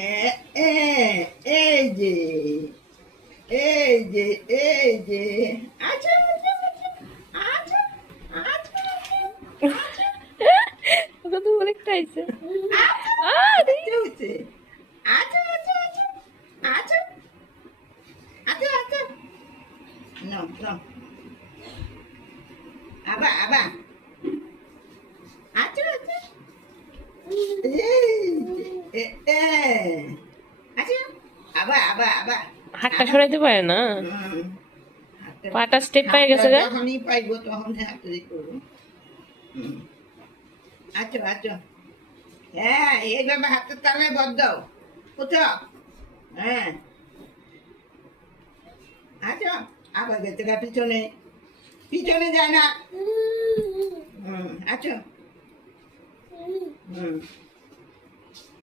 এ এ এই যে এই যে এই যে আচ্ছা আচ্ছা আচ্ছা আচ্ছা ওকে তো অনেকটা আইছে। আচ্ছা হচ্ছে আচ্ছা আচ্ছা আচ্ছা আচ্ছা আচ্ছা আচ্ছা no no আবার আবার আচ্ছা আচ্ছা এই যে এ আচ্ছা আবার আবার আবার হাতটা সরাইতে পারে না, পাটা স্টেপ পাই গেছে গা। যখনই পাইবো তখন হাতড়ি করবো আচ্ছা আচ্ছা হ্যাঁ এইভাবে হাতের তালে বদ্ধ কোথাও হ্যাঁ আচ্ছা আবার গেছে গা পিছনে পিছনে যায় না আচ্ছা হুম